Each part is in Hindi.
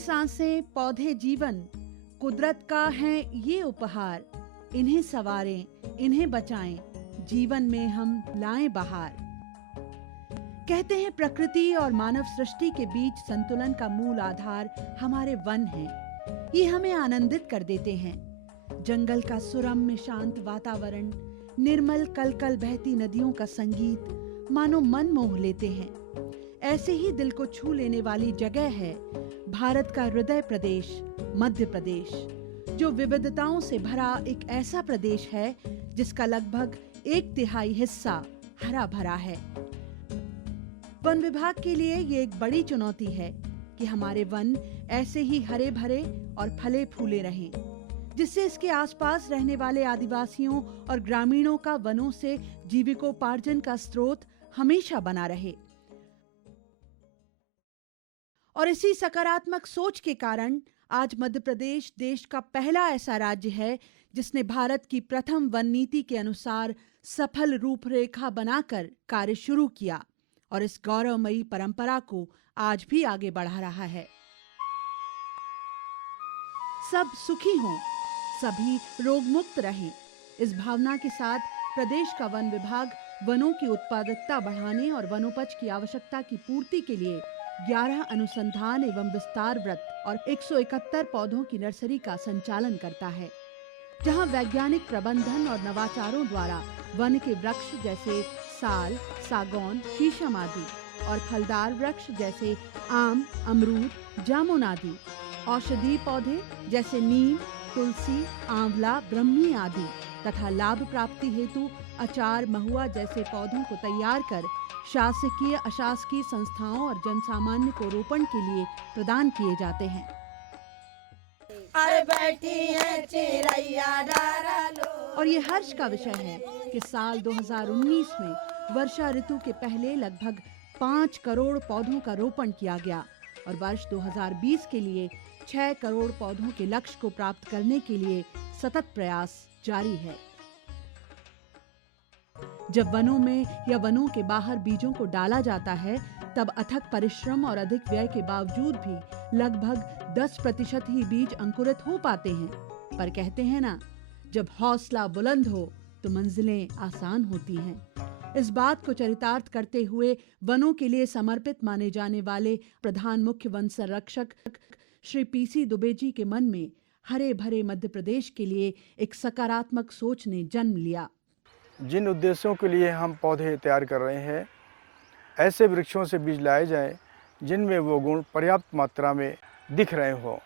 सांसें, पौधे जीवन, कुदरत का है ये उपहार। इन्हें संवारें, इन्हें बचाएं, जीवन में हम लाएं बहार। कहते हैं प्रकृति और मानव सृष्टि के बीच संतुलन का मूल आधार हमारे वन हैं। ये हमें आनंदित कर देते हैं। जंगल का सुरम्य शांत वातावरण, निर्मल कल कल बहती नदियों का संगीत मानो मन मोह लेते हैं। ऐसे ही दिल को छू लेने वाली जगह है भारत का हृदय प्रदेश मध्य प्रदेश, जो विविधताओं से भरा एक ऐसा प्रदेश है जिसका लगभग 1/3 हिस्सा हरा भरा है। वन विभाग के लिए ये एक बड़ी चुनौती है कि हमारे वन ऐसे ही हरे भरे और फले फूले रहें, जिससे इसके आसपास रहने वाले आदिवासियों और ग्रामीणों का वनों से जीविकोपार्जन का स्रोत हमेशा बना रहे। और इसी सकारात्मक सोच के कारण आज मध्य प्रदेश देश का पहला ऐसा राज्य है जिसने भारत की प्रथम वन नीति के अनुसार सफल रूपरेखा बनाकर कार्य शुरू किया और इस गौरवमयी परंपरा को आज भी आगे बढ़ा रहा है। सब सुखी हों, सभी रोग मुक्त रहें, इस भावना के साथ प्रदेश का वन विभाग वनों की उत्पादकता बढ़ाने और वनोपज की आवश्यकता की पूर्ति के लिए 11 अनुसंधान एवं विस्तार वृत्त और 171 पौधों की नर्सरी का संचालन करता है, जहां वैज्ञानिक प्रबंधन और नवाचारों द्वारा वन के वृक्ष जैसे साल, सागौन, शीशम आदि और फलदार वृक्ष जैसे आम, अमरूद, जामुन आदि, औषधीय पौधे जैसे नीम, तुलसी, आंवला, ब्रह्मी आदि तथा लाभ प्राप्ति हेतु अचार, महुआ जैसे पौधों को तैयार कर शासकीय, अशासकीय संस्थाओं और जनसामान्य को रोपण के लिए प्रदान किए जाते हैं। अरे बैठी है चिरैया डारा लो। और ये हर्ष का विषय है कि साल 2019 में वर्षा ऋतु के पहले लगभग 5 करोड़ पौधों का रोपण किया गया और वर्ष 2020 के लिए 6 करोड़ पौधों के लक्ष्य को प्राप्त करने के लिए सतत प्रयास जारी है। जब वनों में या वनों के बाहर बीजों को डाला जाता है, तब अथक परिश्रम और अधिक व्यय के बावजूद भी लगभग 10% ही बीज अंकुरित हो पाते हैं। पर कहते हैं ना, जब हौसला बुलंद हो तो मंजिलें आसान होती हैं। इस बात को चरितार्थ करते हुए वनों के लिए समर्पित माने जाने वाले प्रधान मुख्य वन संरक्षक श्री PC दुबे जी के मन में हरे भरे मध्य प्रदेश के लिए एक सकारात्मक सोच ने जन्म लिया। जिन उद्देश्यों के लिए हम पौधे तैयार कर रहे हैं, ऐसे वृक्षों से बीज लाए जाएं जिनमें वो गुण पर्याप्त मात्रा में दिख रहे हों।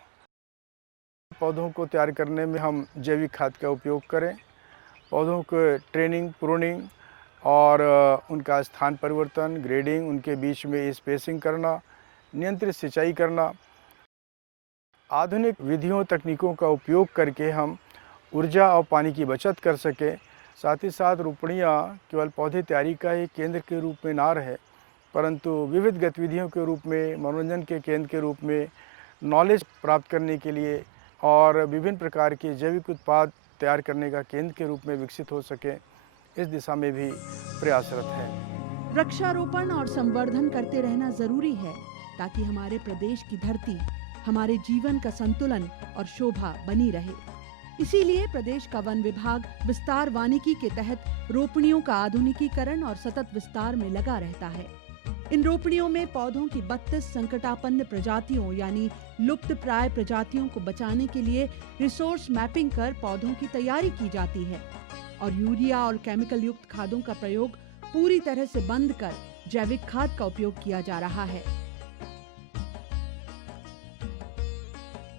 पौधों को तैयार करने में हम जैविक खाद का उपयोग करें, पौधों को ट्रेनिंग, प्रूनिंग और उनका स्थान परिवर्तन, ग्रेडिंग, उनके बीच में स्पेसिंग करना, नियंत्रित सिंचाई करना, आधुनिक विधियों तकनीकों का उपयोग करके हम ऊर्जा और पानी की बचत कर सकें। साथ ही साथ रोपणियाँ केवल पौधे तैयारी का ही केंद्र के रूप में ना रहे, परंतु विविध गतिविधियों के रूप में, मनोरंजन के केंद्र के रूप में, नॉलेज प्राप्त करने के लिए और विभिन्न प्रकार के जैविक उत्पाद तैयार करने का केंद्र के रूप में विकसित हो सके, इस दिशा में भी प्रयासरत है। वृक्षारोपण और संवर्धन करते रहना जरूरी है ताकि हमारे प्रदेश की धरती, हमारे जीवन का संतुलन और शोभा बनी रहे। इसीलिए प्रदेश का वन विभाग विस्तार वानिकी के तहत रोपणियों का आधुनिकीकरण और सतत विस्तार में लगा रहता है। इन रोपणियों में पौधों की 32 संकटापन्न प्रजातियों यानी लुप्त प्राय प्रजातियों को बचाने के लिए रिसोर्स मैपिंग कर पौधों की तैयारी की जाती है और यूरिया और केमिकल युक्त खादों का प्रयोग पूरी तरह से बंद कर जैविक खाद का उपयोग किया जा रहा है।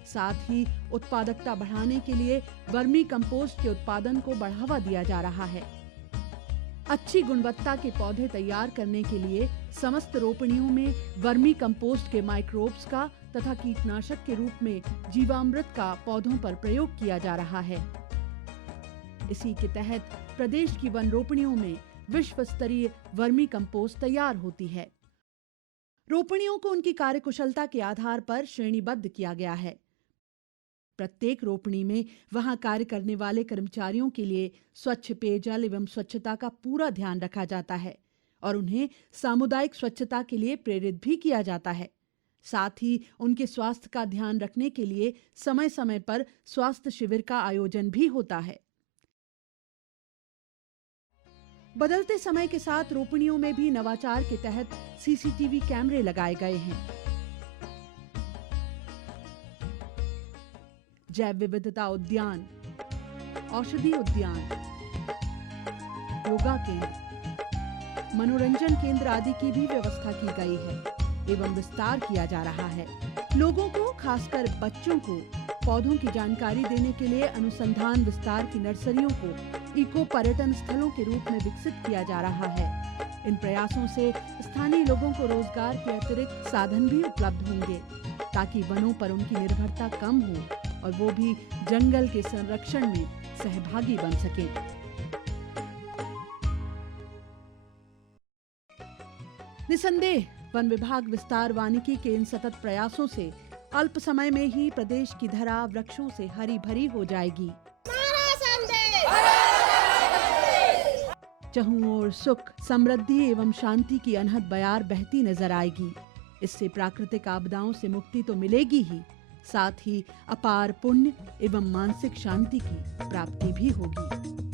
साथ ही उत्पादकता बढ़ाने के लिए वर्मी कंपोस्ट के उत्पादन को बढ़ावा दिया जा रहा है। अच्छी गुणवत्ता के पौधे तैयार करने के लिए समस्त रोपणियों में वर्मी कंपोस्ट के माइक्रोब्स का तथा कीटनाशक के रूप में जीवामृत का पौधों पर प्रयोग किया जा रहा है। इसी के तहत प्रदेश की वन रोपणियों में विश्व स्तरीय वर्मी कंपोस्ट तैयार होती है। रोपणियों को उनकी कार्यकुशलता के आधार पर श्रेणीबद्ध किया गया है। प्रत्येक रोपणी में वहां कार्य करने वाले कर्मचारियों के लिए स्वच्छ पेयजल एवं स्वच्छता का पूरा ध्यान रखा जाता है और उन्हें सामुदायिक स्वच्छता के लिए प्रेरित भी किया जाता है। साथ ही उनके स्वास्थ्य का ध्यान रखने के लिए समय समय पर स्वास्थ्य शिविर का आयोजन भी होता है। बदलते समय के साथ रोपणियों में भी नवाचार के तहत सीसीटीवी कैमरे लगाए गए हैं। जैव विविधता उद्यान, औषधि उद्यान, योगा केंद्र, मनोरंजन केंद्र आदि की भी व्यवस्था की गई है एवं विस्तार किया जा रहा है। लोगों को, खासकर बच्चों को पौधों की जानकारी देने के लिए अनुसंधान विस्तार की नर्सरियों को इको पर्यटन स्थलों के रूप में विकसित किया जा रहा है। इन प्रयासों से स्थानीय लोगों को रोजगार के अतिरिक्त साधन भी उपलब्ध होंगे ताकि वनों पर उनकी निर्भरता कम हो और वो भी जंगल के संरक्षण में सहभागी बन सके। निसंदेह वन विभाग विस्तार वानिकी के इन सतत प्रयासों से अल्प समय में ही प्रदेश की धरा वृक्षों से हरी भरी हो जाएगी। चहुं ओर सुख, समृद्धि एवं शांति की अनहद बयार बहती नजर आएगी। इससे प्राकृतिक आपदाओं से मुक्ति तो मिलेगी ही, साथ ही अपार पुण्य एवं मानसिक शांति की प्राप्ति भी होगी।